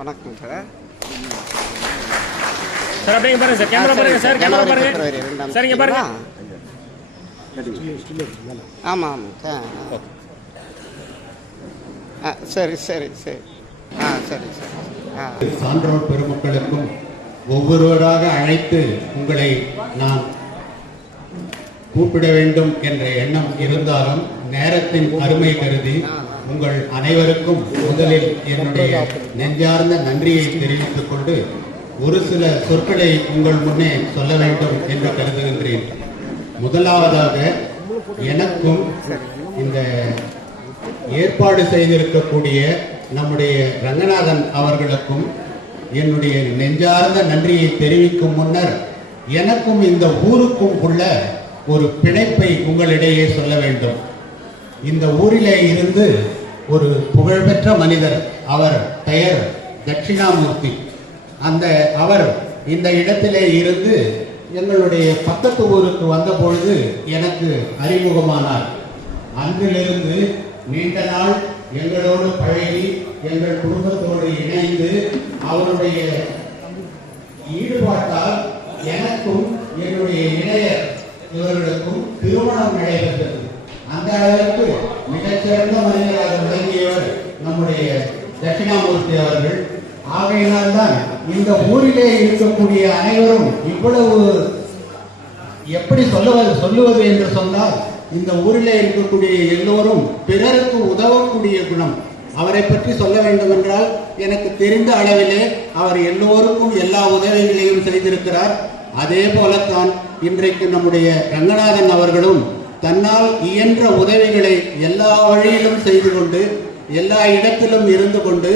வணக்கம் sir. Sir அப்படியே பாருங்க சார், கேமரா பாருங்க சார், கேமரா பாருங்க சார், இங்க பாருங்க. ஆமாம் ஆமாம் சார். சரி சரி சரி சரி சரி. சான்றோர் பெருமக்களுக்கும் ஒவ்வொருவராக அழைத்து உங்களை நான் கூப்பிட வேண்டும் என்ற எண்ணம் இருந்தாலும் நேரத்தின் அருமை கருதி உங்கள் அனைவருக்கும் முதலில் என்னுடைய நெஞ்சார்ந்த நன்றியை தெரிவித்துக் கொண்டு ஒரு சில சொற்களை உங்கள் முன்னே சொல்ல வேண்டும் என்று கருதுகின்றேன். முதலாவதாக எனக்கும் இந்த ஏற்பாடு செய்திருக்கக்கூடிய நம்முடைய ரங்கநாதன் அவர்களுக்கும் என்னுடைய நெஞ்சார்ந்த நன்றியை தெரிவிக்கும் முன்னர் எனக்கும் இந்த ஊருக்கும் உள்ள ஒரு பிணைப்பை உங்களிடையே சொல்ல வேண்டும். இந்த ஊரிலே இருந்து ஒரு புகழ்பெற்ற மனிதர், அவர் பெயர் தட்சிணாமூர்த்தி. அவர் இந்த இடத்திலே இருந்து எங்களுடைய பக்கத்து ஊருக்கு வந்த பொழுது எனக்கு அறிமுகமானார். அன்றிலிருந்து நீண்ட நாள் எங்களோடு பழகி எங்கள் குடும்பத்தோடு இணைந்து அவருடைய ஈடுபாட்டால் எனக்கும் என்னுடைய இளையர் இவர்களுக்கும் திருமணம் நடைபெற்றது. அந்த அளவிற்கு மிகச்சிறந்த மனிதராக விளங்கியவர் நம்முடைய தட்சிணாமூர்த்தி அவர்கள். ஆகையினால்தான் இந்த ஊரிலே இருக்கக்கூடிய அனைவரும் இவ்வளவு எப்படி சொல்லுவது என்று சொன்னால், இந்த ஊரிலே இருக்கக்கூடிய எல்லோரும் பிறருக்கு உதவக்கூடிய குணம். அவரை பற்றி சொல்ல வேண்டும் என்றால் எனக்கு தெரிந்த அளவிலே அவர் எல்லோருக்கும் எல்லா உதவிகளையும் செய்திருக்கிறார். அதே போலத்தான் இன்றைக்கு நம்முடைய ரங்கநாதன் அவர்களும் தன்னால் இயன்ற உதவிகளை எல்லா வழியிலும் செய்து கொண்டு எல்லா இடத்திலும் இருந்து கொண்டு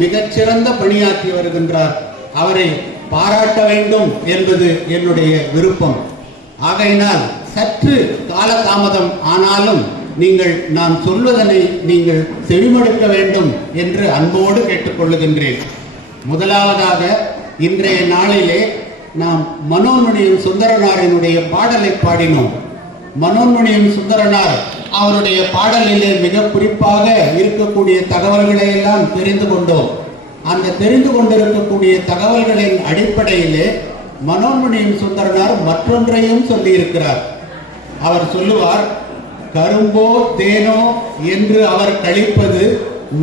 மிகச்சிறந்த பணியாற்றி வருகின்றார். அவரை பாராட்ட வேண்டும் என்பது என்னுடைய விருப்பம். ஆகையினால் சற்று காலதாமதம் ஆனாலும் நான் சொல்வதனை நீங்கள் செவிமடுக்க வேண்டும் என்று அன்போடு கேட்டுக்கொள்ளுகின்றேன். முதலாவதாக இன்றைய நாளிலே நாம் மனோன்மணியம் சுந்தரனாரினுடைய பாடலை பாடினோம். மனோன்மணியம் சுந்தரனார் அவருடைய பாடலிலே மிக குறிப்பாக இருக்கக்கூடிய தகவல்களை எல்லாம் தெரிந்து கொண்டோம். அந்த தெரிந்து கொண்டிருக்கக்கூடிய தகவல்களின் அடிப்படையிலே மனோன்மணியம் சுந்தரனார் மற்றொன்றையும் சொல்லியிருக்கிறார். அவர் சொல்லுவார், கரும்போ தேனோ என்று அவர் கழிப்பது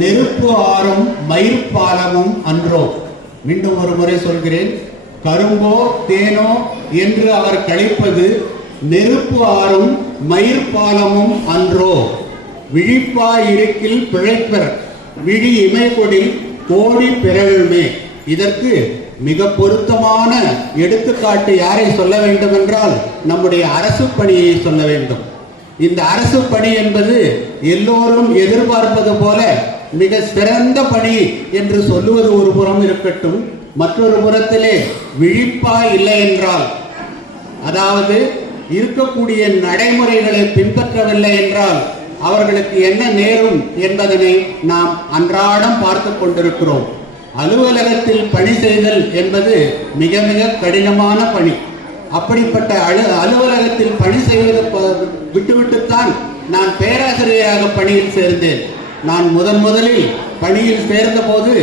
நெருப்பு ஆறும் மயிர்பாலமும் அன்றோ. மீண்டும் ஒரு முறை சொல்கிறேன், கரும்போ தேனோ என்று அவர் கழிப்பது நெருப்பு ஆறும் மயிர்பாலமும் அன்றோ. விழிப்பா இருக்கில் பிழைப்பர் விழி இமைகொடில் கோடி பிறழுமே. இதற்கு மிக பொருத்தமான எடுத்துக்காட்டு யாரை சொல்ல வேண்டும் என்றால் நம்முடைய அரசு பணியை சொல்ல வேண்டும். இந்த அரசு பணி என்பது எல்லோரும் எதிர்பார்ப்பது போல மிக சிறந்த பணி என்று சொல்லுவது ஒரு புறம் இருக்கட்டும், மற்றொரு புறத்திலே விழிப்பா இல்லை என்றால், அதாவது இருக்கக்கூடிய நடைமுறைகளை பின்பற்றவில்லை என்றால் அவர்களுக்கு என்ன நேரும் என்பதனை நாம் அன்றாடம் பார்த்து கொண்டிருக்கிறோம். அலுவலகத்தில் பணி செய்தல் என்பது மிக மிக கடினமான பணி. அப்படிப்பட்ட அலுவலகத்தில் பணி செய்வதை விட்டுவிட்டுத்தான் நான் பேராசிரியராக பணியில் சேர்ந்தேன். நான் முதலில் பணியில் சேர்ந்த போது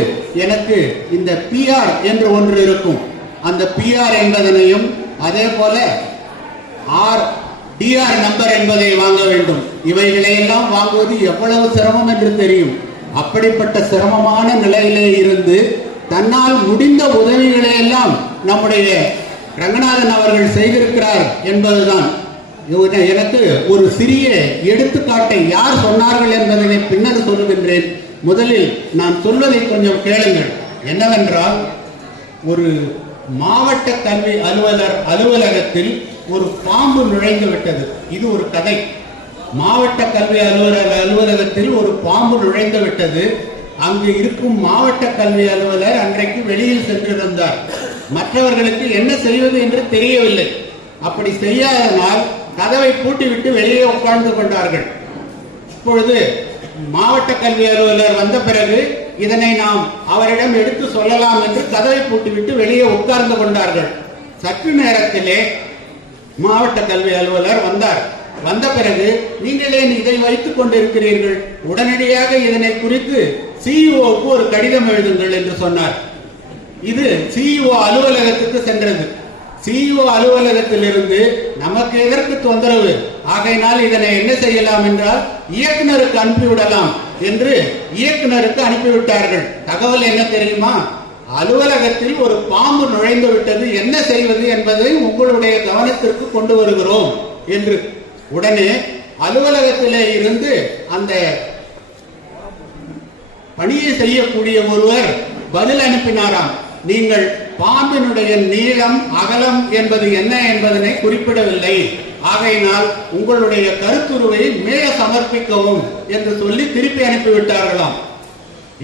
எனக்கு இந்த PR என்று ஒன்று இருக்கும். அந்த PR என்பதனையும் அதே போல DR நம்பர் என்பதை வாங்க வேண்டும். இவைகளையெல்லாம் வாங்குவது எவ்வளவு சிரமம் என்று தெரியும். அப்படிப்பட்ட சிரமமான நிலையிலே இருந்து தன்னால் முடிந்த உதவிகளை எல்லாம் நம்முடைய ரங்கநாதன் அவர்கள் செய்திருக்கிறார் என்பதுதான். எனக்கு ஒரு சிறிய எடுத்துக்காட்டை யார் சொன்னார்கள் என்பதனை பின்னர் சொல்லுகின்றேன். முதலில் நான் சொல்வதை கொஞ்சம் கேளுங்கள். என்னவென்றால், ஒரு மாவட்ட கல்வி அலுவலகத்தில் ஒரு பாம்பு நுழைந்து விட்டது. இது ஒரு கதை. மாவட்ட கல்வி அலுவலகத்தில் ஒரு பாம்பு நுழைந்து விட்டது. அங்கு இருக்கும் மாவட்ட கல்வி அலுவலர் அன்றைக்கு வெளியில் சென்றிருந்தார். மற்றவர்களுக்கு என்ன செய்வது என்று தெரியவில்லை. அப்படி செய்யாதனால் கதவை பூட்டிவிட்டு வெளியே உட்கார்ந்து கொண்டார்கள். இப்பொழுது மாவட்ட கல்வி அலுவலர் வந்த பிறகு இதனை நாம் அவரிடம் எடுத்து சொல்லலாம் என்று கதவை பூட்டிவிட்டு வெளியே உட்கார்ந்து கொண்டார்கள். சற்று நேரத்திலே மாவட்ட கல்வி அலுவலர் வந்தார். வந்த பிறகு நீங்களே இதை வைத்துக் கொண்டிருக்கிறீர்கள், உடனடியாக இதனை குறித்து சிஇஓக்கு ஒரு கடிதம் எழுதுங்கள் என்று சொன்னார். இது சிஇஓ அலுவலகத்துக்கு சென்றது. சிஇஓ அலுவலகத்திலிருந்து நமக்கு எதற்கு தொந்தரவு, ஆகையினால் இதனை என்ன செய்யலாம் என்றால் இயக்குனருக்கு அனுப்பிவிடலாம் என்று இயக்குனருக்கு அனுப்பிவிட்டார்கள். தகவல் என்ன தெரியுமா? அலுவலகத்தில் ஒரு பாம்பு நுழைந்து விட்டது, என்ன செய்வது என்பதை உங்களுடைய கவனத்திற்கு கொண்டு வருகிறோம் என்று. உடனே அலுவலகத்திலே இருந்து அந்த பணியை செய்யக்கூடிய ஒருவர் பதில் அனுப்பினாராம். நீங்கள் பாம்பினுடைய நீளம் அகலம் என்பது என்ன என்பதனை குறிப்பிடவில்லை, ஆகையினால் உங்களுடைய கருத்துருவை மேல சமர்ப்பிக்கவும் என்று சொல்லி திருப்பி அனுப்பிவிட்டார்களாம்.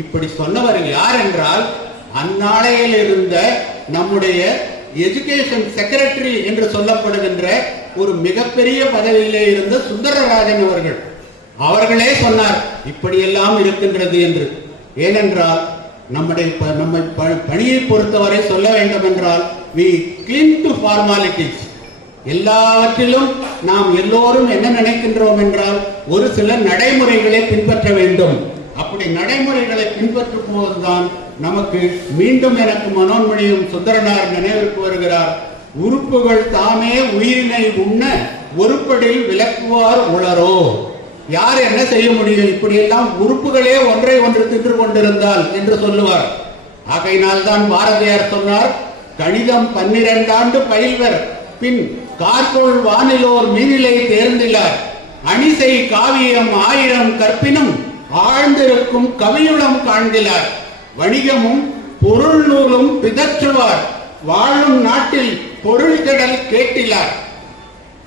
இப்படி சொன்னவர் யார் என்றால் அந்நாளையில் இருந்த நம்முடைய எஜுகேஷன் செக்ரட்டரி என்று சொல்லப்படுகின்ற ஒரு மிகப்பெரிய பதவியிலே இருந்த சுந்தரராஜன் அவர்கள். அவர்களே சொன்னார் இப்படியெல்லாம் இருக்கின்றது என்று. ஏனென்றால் நம்மை பணியை பொறுத்தவரை சொல்ல வேண்டும் என்றால் we cling to formalities. எல்லாவற்றிலும் நாம் எல்லோரும் என்ன நினைக்கின்றோம் என்றால் ஒரு சில நடைமுறைகளை பின்பற்ற வேண்டும். அப்படி நடைமுறைகளை பின்பற்றும் போதுதான் நமக்கு மீண்டும் எனக்கு மனோன்மணியும் சுந்தரனார் நினைவிற்கு வருகிறார். உறுப்புகள் தாமே உயிரினை உண்ண ஒருபடில் விளக்குவார் உளரோ. யார் என்ன செய்ய முடியும்? இப்படியெல்லாம் உறுப்புகளே ஒன்றை ஒன்று தின்று கொண்டிருந்தால் என்று சொல்லுவார். ஆகையினால் தான் பாரதியார் சொன்னார், கணிதம் 12 ஆண்டு பயில்வர் பின் கார்கோள் வானிலோர் மீனிலை தேர்ந்திலார், அணிசை காவியம் 1000 கற்பினும் ஆழ்ந்திருக்கும் கவியுளம் காண்கிறார், வணிகமும் பொருள் நூலும் பிதற்றுவார், வாழும் நாட்டில் பொருள் கடல் கேட்டிலார்,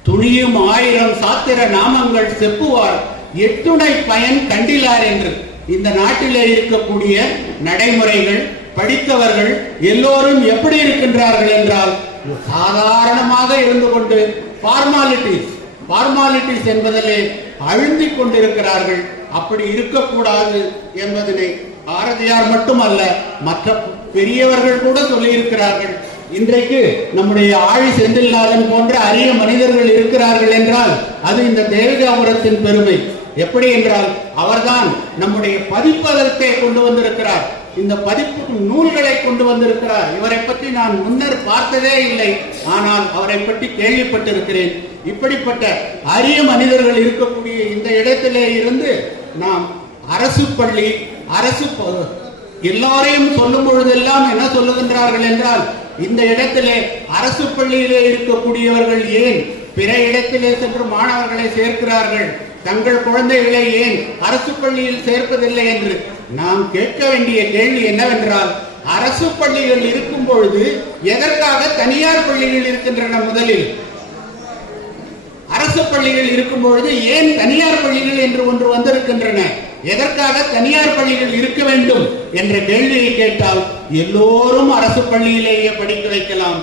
துணியும் 1000 சாத்திர நாமங்கள் செப்புவார், எட்டுணை பயன் கண்டிலார் என்று. இந்த நாட்டிலே இருக்கக்கூடிய நடைமுறைகள் படித்தவர்கள் எல்லோரும் எப்படி இருக்கின்றார்கள் என்றால் சாதாரணமாக இருந்து கொண்டு ஃபார்மாலிட்டிஸ் என்பதிலே அழுந்திக் கொண்டிருக்கிறார்கள். அப்படி இருக்கக்கூடாது என்பதனை பாரதியார் மட்டுமல்ல மற்ற பெரியவர்கள் கூட சொல்லியிருக்கிறார்கள். இன்றைக்கு நம்முடைய ஆழி செந்தில்நாதன் போன்ற அரிய மனிதர்கள் இருக்கிறார்கள் என்றால் அது இந்த தேவிகாபுரத்தின் பெருமை. எப்படி என்றால் அவர்தான் நம்முடைய பதிப்பதத்தை கொண்டு வந்திருக்கிறார், இந்த பதிப்பு நூல்களை கொண்டு வந்திருக்கிறார். இவரை பற்றி நான் முன்னர் பார்த்ததே இல்லை, ஆனால் அவரை பற்றி கேள்விப்பட்டிருக்கிறேன். இப்படிப்பட்ட அரிய மனிதர்கள் இருக்கக்கூடிய இந்த இடத்திலே இருந்து நாம் அரசு பள்ளி எல்லாரையும் சொல்லும் பொழுதெல்லாம் என்ன சொல்லுகின்றார்கள் என்றால் இந்த இடத்திலே அரசு பள்ளியிலே இருக்கக்கூடியவர்கள் ஏன் பிற இடத்திலே சென்று மாணவர்களை சேர்க்கிறார்கள், தங்கள் குழந்தைகளை ஏன் அரசு பள்ளியில் சேர்ப்பதில்லை என்று நாம் கேட்க வேண்டிய கேள்வி என்னவென்றால், அரசு பள்ளிகள் இருக்கும் பொழுது எதற்காக தனியார் பள்ளிகள் இருக்கின்றன? முதலில் அரசு பள்ளிகள் இருக்கும் பொழுது ஏன் தனியார் பள்ளிகள் என்று ஒன்று வந்திருக்கின்றன? எதற்காக தனியார் பள்ளிகள் இருக்க வேண்டும் என்ற கேள்வியை கேட்டால் எல்லோரும் அரசு பள்ளியிலேயே படிக்க வைக்கலாம்.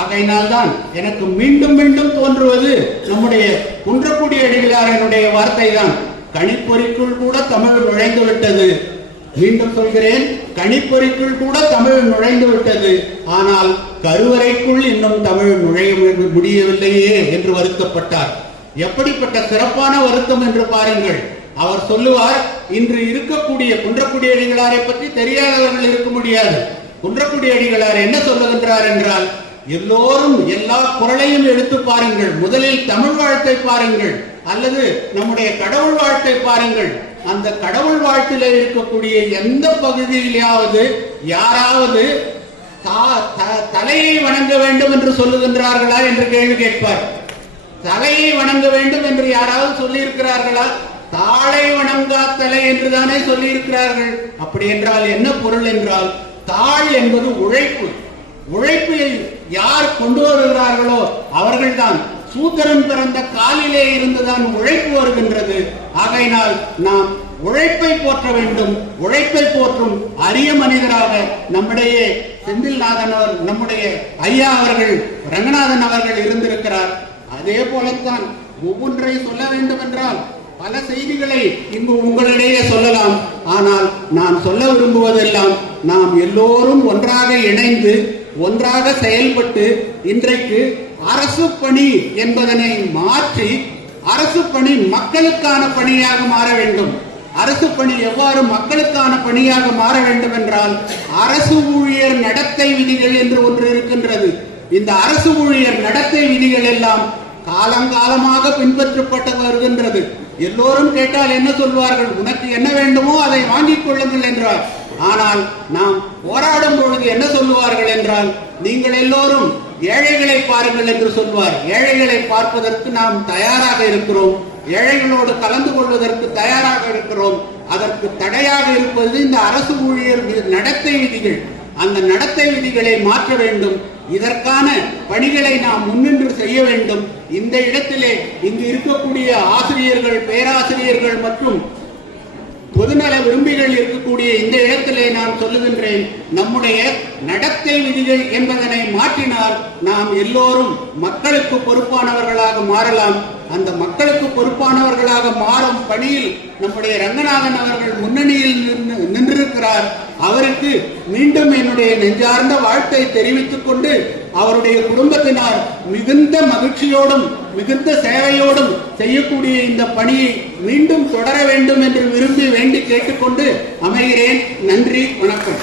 ஆகையினால் தான் எனக்கு மீண்டும் மீண்டும் தோன்றுவது நம்முடைய குன்றக்குடி அடிகளாரனுடைய வார்த்தை தான், கணிப்பொறிக்குள் கூட தமிழ் நுழைந்து விட்டது. மீண்டும் சொல்கிறேன், கணிப்பொறிக்குள் கூட தமிழ் நுழைந்து விட்டது, ஆனால் கருவறைக்குள் இன்னும் தமிழ் நுழைய முடியவில்லையே என்று வருத்தப்பட்டார். எப்படிப்பட்ட சிறப்பான வருத்தம் என்று பாருங்கள். அவர் சொல்லுவார், இன்று இருக்கக்கூடிய குன்றக்குடி அடிகளாரை பற்றி தெரியாதவர்கள் இருக்க முடியாது. குன்றக்குடி அடிகளார் என்ன சொல்லுகின்றார் என்றால், எல்லோரும் எல்லா குறளையும் எடுத்து பாருங்கள், முதலில் தமிழ் வாழ்த்தை பாருங்கள் அல்லது நம்முடைய கடவுள் வாழ்த்தை பாருங்கள். அந்த கடவுள் வாழ்த்திலே இருக்கக்கூடிய எந்த பகுதியிலாவது யாராவது தலையை வணங்க வேண்டும் என்று சொல்லுகின்றார்களா என்று கேள்வி கேட்பார். தலையை வணங்க வேண்டும் என்று யாராவது சொல்லி இருக்கிறார்களா? தாளை வணங்கா தலை என்றுதானே சொல்லி இருக்கிறார்கள். அப்படி என்றால் என்ன பொருள் என்றால், தாள் என்பது உழைப்பு. உழைப்பை யார் கொண்டு வருகிறார்களோ அவர்கள்தான். சூத்திரன் பிறந்த காலிலே இருந்துதான் உழைப்பு வருகின்றது. ஆகையினால் நாம் உழைப்பை போற்ற வேண்டும். உழைப்பை போற்றும் அரிய மனிதராக நம்முடைய செந்தில்நாதன் நம்முடைய ஐயா அவர்கள், ரங்கநாதன் அவர்கள் இருந்திருக்கிறார். அதே போலத்தான் ஒவ்வொன்றை சொல்ல வேண்டும் என்றால் பல செய்திகளை இங்கு உங்களிடையே சொல்லலாம். ஆனால் நான் சொல்ல விரும்புவதெல்லாம், நாம் எல்லோரும் ஒன்றாக இணைந்து ஒன்றாக செயல்பட்டு இன்றைக்கு அரசு பணி என்பதனை மாற்றி அரசு பணி மக்களுக்கான பணியாக மாற வேண்டும். அரசு பணி எவ்வாறு மக்களுக்கான பணியாக மாற வேண்டும் என்றால் அரசு ஊழியர் நடத்தை விதிகள் என்று ஒன்று இருக்கின்றது. இந்த அரசு ஊழியர் நடத்தை விதிகள் எல்லாம் காலங்காலமாக பின்பற்றப்பட்டு வருகின்றது. எல்லோரும் கேட்டால் என்ன சொல்வார்கள்? உனக்கு என்ன வேண்டுமோ அதை வாங்கிக் கொள்ளுங்கள் என்றார். ஆனால் நாம் போராடும் பொழுது என்ன சொல்லுவார்கள் என்றால், நீங்கள் எல்லோரும் ஏழைகளை பாருங்கள் என்று சொல்வார். ஏழைகளை பார்ப்பதற்கு நாம் தயாராக இருக்கிறோம், ஏழைகளோடு கலந்து கொள்வதற்கு தயாராக இருக்கிறோம். அதற்கு தடையாக இருப்பது இந்த அரசு ஊழியர் நடத்தை விதிகள். அந்த நடத்தை விதிகளை மாற்ற வேண்டும். இதற்கான பணிகளை நாம் முன்னின்று செய்ய வேண்டும். இந்த இடத்திலே இங்கு இருக்கக்கூடிய ஆசிரியர்கள், பேராசிரியர்கள் மற்றும் பொதுநல விரும்பிகள் இருக்கக்கூடிய இந்த இடத்திலே நான் சொல்லுகின்றேன், நம்முடைய நடத்தை விதிகள் என்பதனை மாற்றினால் நாம் எல்லோரும் மக்களுக்கு பொறுப்பானவர்களாக மாறலாம். அந்த மக்களுக்கு பொறுப்பானவர்களாக மாறும் பணியில் நம்முடைய ரங்கநாதன் அவர்கள் முன்னணியில் நின்றிருக்கிறார். அவருக்கு மீண்டும் என்னுடைய நெஞ்சார்ந்த வாழ்த்தை தெரிவித்துக் கொண்டு, அவருடைய குடும்பத்தினர் மிகுந்த மகிழ்ச்சியோடும் மிகுந்த சேவையோடும் செய்யக்கூடிய இந்த பணியை மீண்டும் தொடர வேண்டும் என்று விரும்பி வேண்டி கேட்டுக்கொண்டு அமைகிறேன். நன்றி, வணக்கம்.